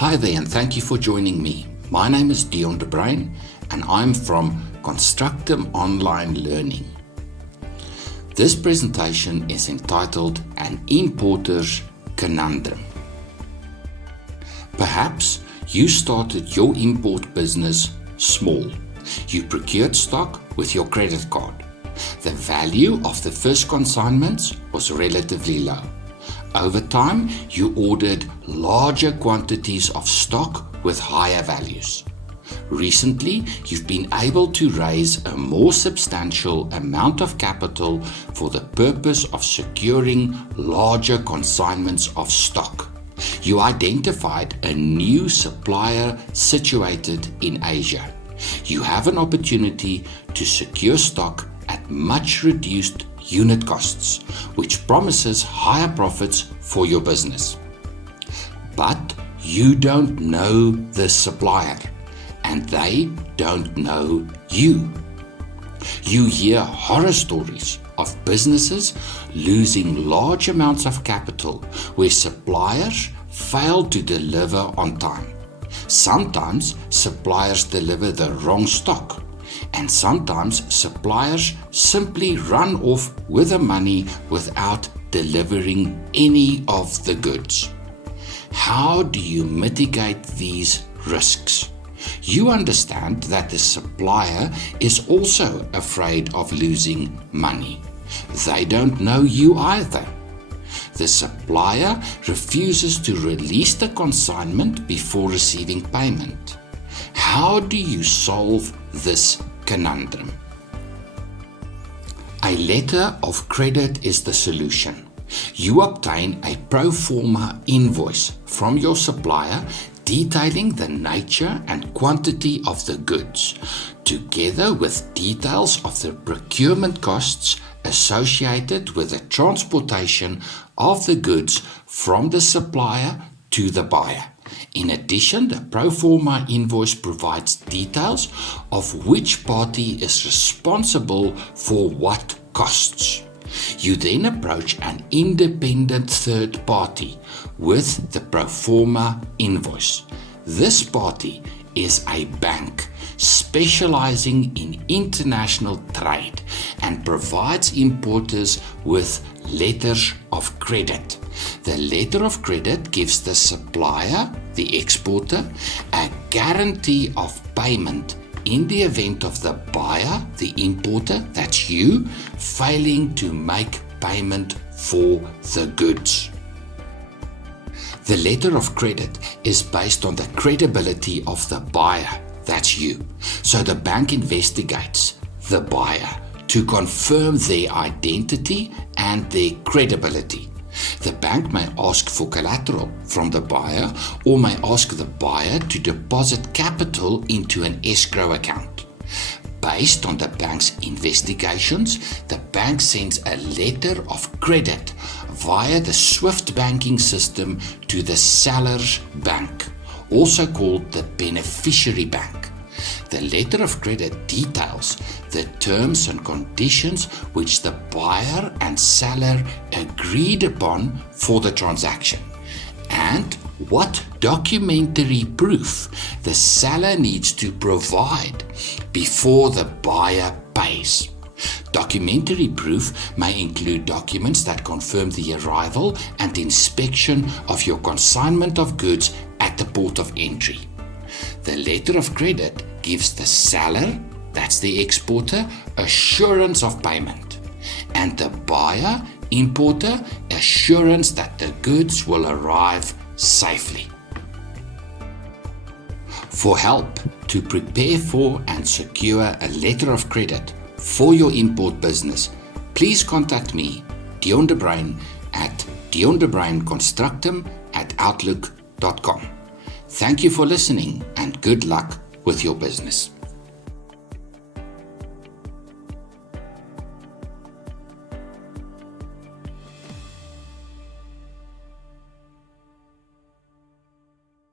Hi there, and thank you for joining me. My name is Dion de Bruin, and I'm from Constructum Online Learning. This presentation is entitled An Importers Conundrum. Perhaps you started your import business small. You procured stock with your credit card. The value of the first consignments was relatively low. Over time, you ordered larger quantities of stock with higher values. Recently, you've been able to raise a more substantial amount of capital for the purpose of securing larger consignments of stock. You identified a new supplier situated in Asia. You have an opportunity to secure stock at much reduced unit costs, which promises higher profits for your business. But you don't know the supplier, and they don't know you. You hear horror stories of businesses losing large amounts of capital where suppliers fail to deliver on time. Sometimes suppliers deliver the wrong stock, and sometimes suppliers simply run off with the money without delivering any of the goods. How do you mitigate these risks? You understand that the supplier is also afraid of losing money. They don't know you either. The supplier refuses to release the consignment before receiving payment. How do you solve this conundrum? A letter of credit is the solution. You obtain a pro forma invoice from your supplier detailing the nature and quantity of the goods, together with details of the procurement costs associated with the transportation of the goods from the supplier to the buyer. In addition, the pro forma invoice provides details of which party is responsible for what costs. You then approach an independent third party with the pro forma invoice. This party is a bank specializing in international trade and provides importers with letters of credit. The letter of credit gives the supplier, the exporter, a guarantee of payment in the event of the buyer, the importer, that's you, failing to make payment for the goods. The letter of credit is based on the credibility of the buyer, that's you. So the bank investigates the buyer to confirm their identity and their credibility. The bank may ask for collateral from the buyer or may ask the buyer to deposit capital into an escrow account. Based on the bank's investigations, the bank sends a letter of credit via the SWIFT banking system to the seller's bank, also called the beneficiary bank. The letter of credit details the terms and conditions which the buyer and seller agreed upon for the transaction, and what documentary proof the seller needs to provide before the buyer pays. Documentary proof may include documents that confirm the arrival and inspection of your consignment of goods at the port of entry. The letter of credit gives the seller, that's the exporter, assurance of payment, and the buyer, importer, assurance that the goods will arrive safely. For help to prepare for and secure a letter of credit for your import business, please contact me, Dion de Bruin, at diondebreinconstructum@outlook.com. Thank you for listening, and good luck with your business.